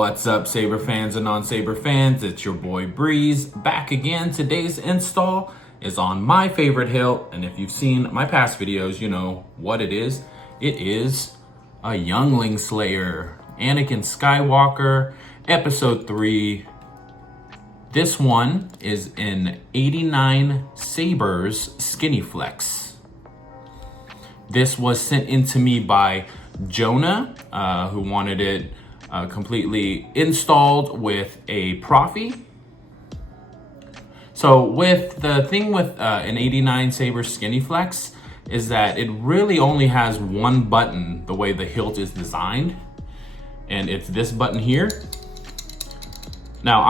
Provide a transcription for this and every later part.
What's up, Saber fans and non-Saber fans? It's your boy Breeze back again. Today's install is on my favorite hilt, and if you've seen my past videos, you know what it is. It is a Youngling Slayer, Anakin Skywalker, Episode 3. This one is in 89Sabers SkinnyFlex. This was sent in to me by Jonah, who wanted it completely installed with a Proffie. So with the thing with an 89Sabers SkinnyFlex is that it really only has one button the way the hilt is designed, and it's this button here. Now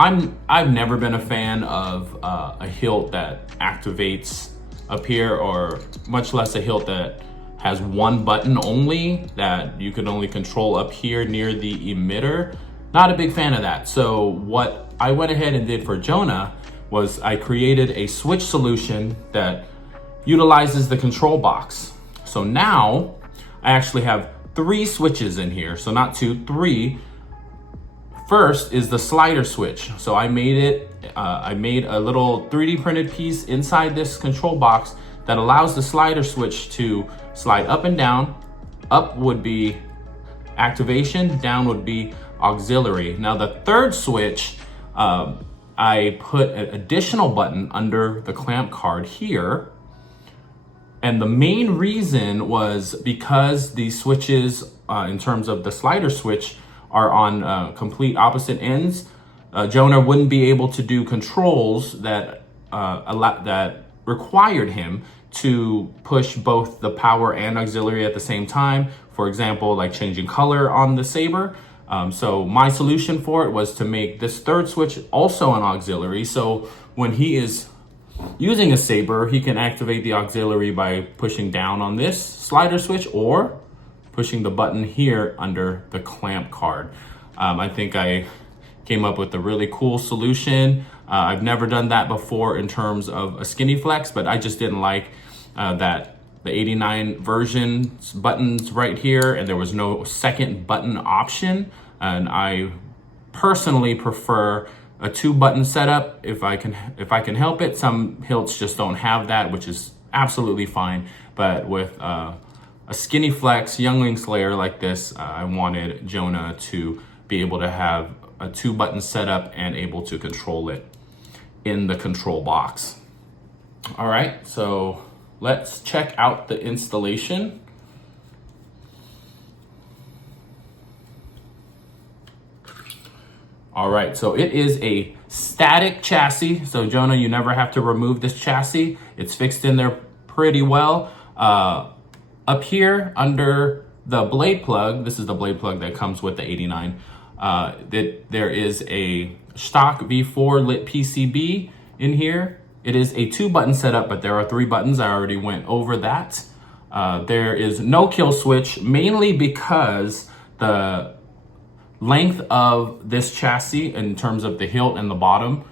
I've never been a fan of a hilt that activates up here, or much less a hilt that has one button only that you can only control up here near the emitter. Not a big fan of that. So what I went ahead and did for Jonah was I created a switch solution that utilizes the control box. So now I actually have 3 switches in here. So not 2, 3. First is the slider switch. So I made a little 3D printed piece inside this control box that allows the slider switch to slide up and down. Up would be activation, down would be auxiliary. Now the third switch, I put an additional button under the clamp card here. And the main reason was because these switches, in terms of the slider switch, are on complete opposite ends. Jonah wouldn't be able to do controls that required him to push both the power and auxiliary at the same time. For example, like changing color on the Saber. So my solution for it was to make this third switch also an auxiliary. So when he is using a Saber, he can activate the auxiliary by pushing down on this slider switch or pushing the button here under the clamp card. I think I came up with a really cool solution. I've never done that before in terms of a SkinnyFlex, but I just didn't like that the 89 version's buttons right here, and there was no second button option. And I personally prefer a 2-button setup if I can help it. Some hilts just don't have that, which is absolutely fine. But with a SkinnyFlex Youngling Slayer like this, I wanted Jonah to be able to have a 2-button setup and able to control it in the control box. All right, so let's check out the installation. All right, so it is a static chassis. So Jonah, you never have to remove this chassis. It's fixed in there pretty well. Up here under the blade plug, this is the blade plug that comes with the 89, there is a Shtok V4 lit PCB in here. It is a 2-button setup, but there are 3 buttons. I already went over that. There is no kill switch, mainly because the length of this chassis in terms of the hilt and the bottom,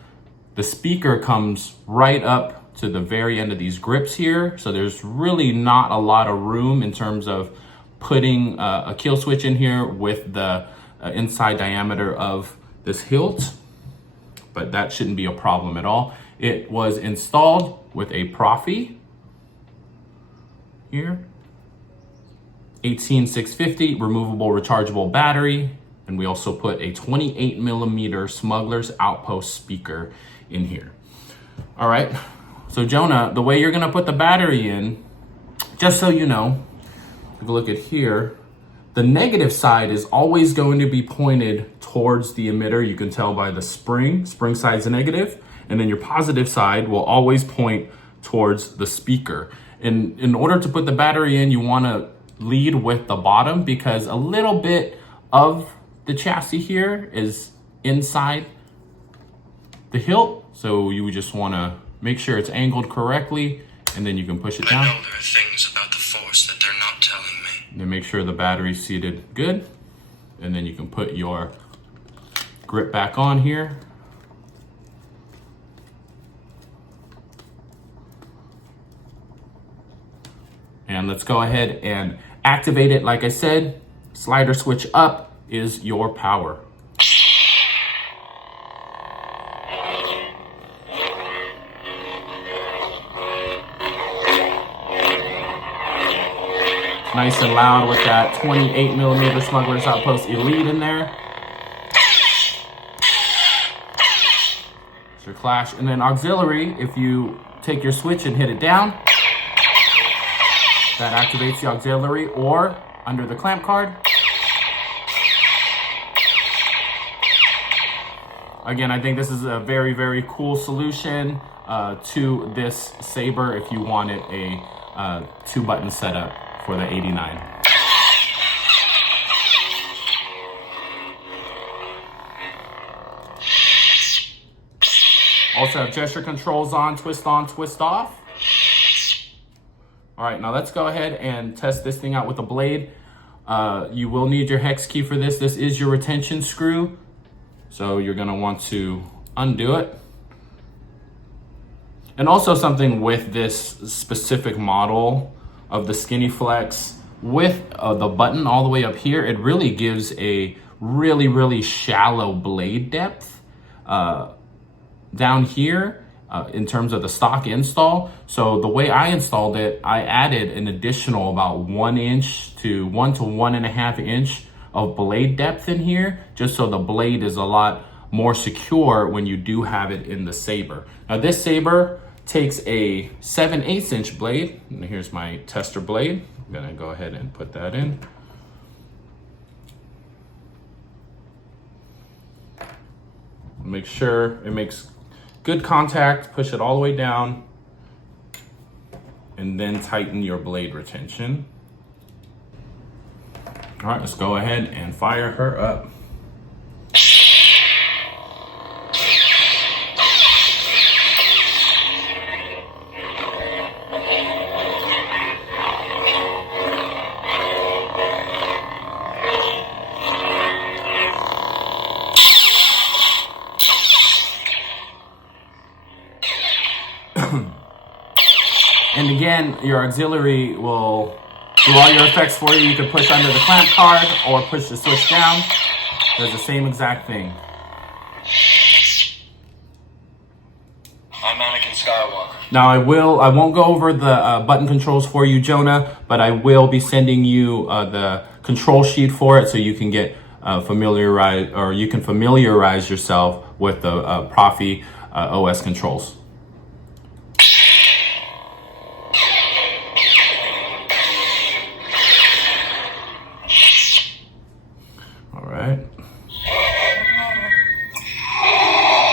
the speaker comes right up to the very end of these grips here. So there's really not a lot of room in terms of putting a kill switch in here with the inside diameter of this hilt, but that shouldn't be a problem at all. It was installed with a Proffie here, 18650 removable rechargeable battery, and we also put a 28mm Smuggler's Outpost speaker in here. All right, so Jonah, the way you're gonna put the battery in, just so you know, take a look at here, the negative side is always going to be pointed towards the emitter. You can tell by the spring side's negative, and then your positive side will always point towards the speaker. And in order to put the battery in, you wanna lead with the bottom because a little bit of the chassis here is inside the hilt. So you would just wanna make sure it's angled correctly, and then you can push it down. I know there are things about the Force that they're not telling me. And then make sure the battery's seated good. And then you can put your grip back on here. And let's go ahead and activate it. Like I said, slider switch up is your power. Nice and loud with that 28mm Smuggler's Outpost Elite in there. It's your clash. And then auxiliary, if you take your switch and hit it down, that activates the auxiliary, or under the clamp card. Again, I think this is a very, very cool solution to this Saber if you wanted a 2-button setup for the 89. Also have gesture controls on, twist off. All right, now let's go ahead and test this thing out with a blade. You will need your hex key for this. This is your retention screw. So you're gonna want to undo it. And also something with this specific model of the SkinnyFlex, with the button all the way up here, it really gives a really, really shallow blade depth down here in terms of the stock install. So the way I installed it, I added an additional about 1 to 1.5 inch of blade depth in here, just so the blade is a lot more secure when you do have it in the Saber. Now this Saber takes a 7/8 inch blade, and here's my tester blade. I'm gonna go ahead and put that in. Make sure it makes good contact, push it all the way down, and then tighten your blade retention. All right, let's go ahead and fire her up. And again, your auxiliary will do all your effects for you. You can push under the clamp card or push the switch down. Does the same exact thing. I'm Anakin Skywalker. Now I won't go over the button controls for you, Jonah, but I will be sending you the control sheet for it so you can get familiarize yourself with the Proffie OS controls.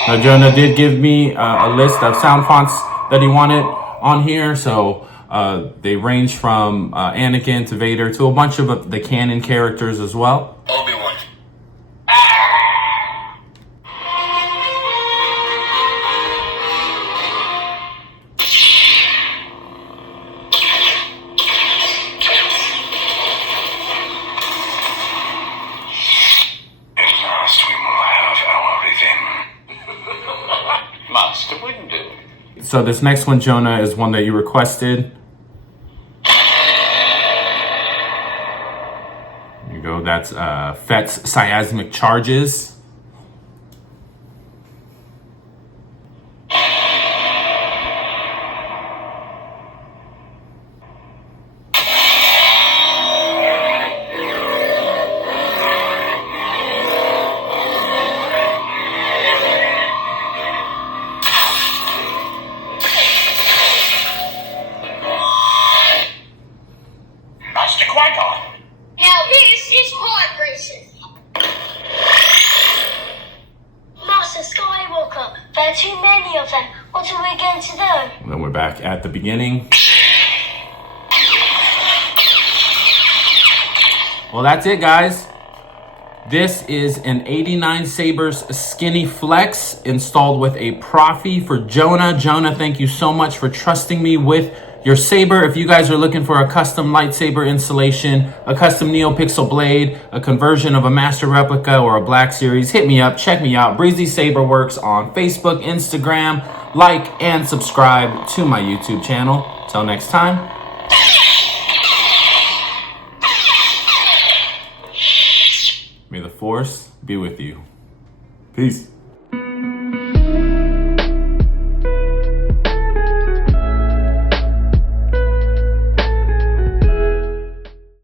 Now Jonah did give me a list of sound fonts that he wanted on here, so they range from Anakin to Vader to a bunch of the canon characters as well. Obi-Wan. So this next one, Jonah, is one that you requested. Here you go. That's FET's Seismic Charges. Now this is pod racing. Master Skywalker, there are too many of them. What are we going to do? And then we're back at the beginning. Well, that's it, guys. This is an 89Sabers SkinnyFlex installed with a Proffie for Jonah. Jonah, thank you so much for trusting me with your Saber. If you guys are looking for a custom lightsaber installation, a custom neopixel blade, a conversion of a master replica or a Black Series, hit me up, check me out. Breezy Saber Works on Facebook, Instagram. Like and subscribe to my YouTube channel. Till next time. May the Force be with you. Peace.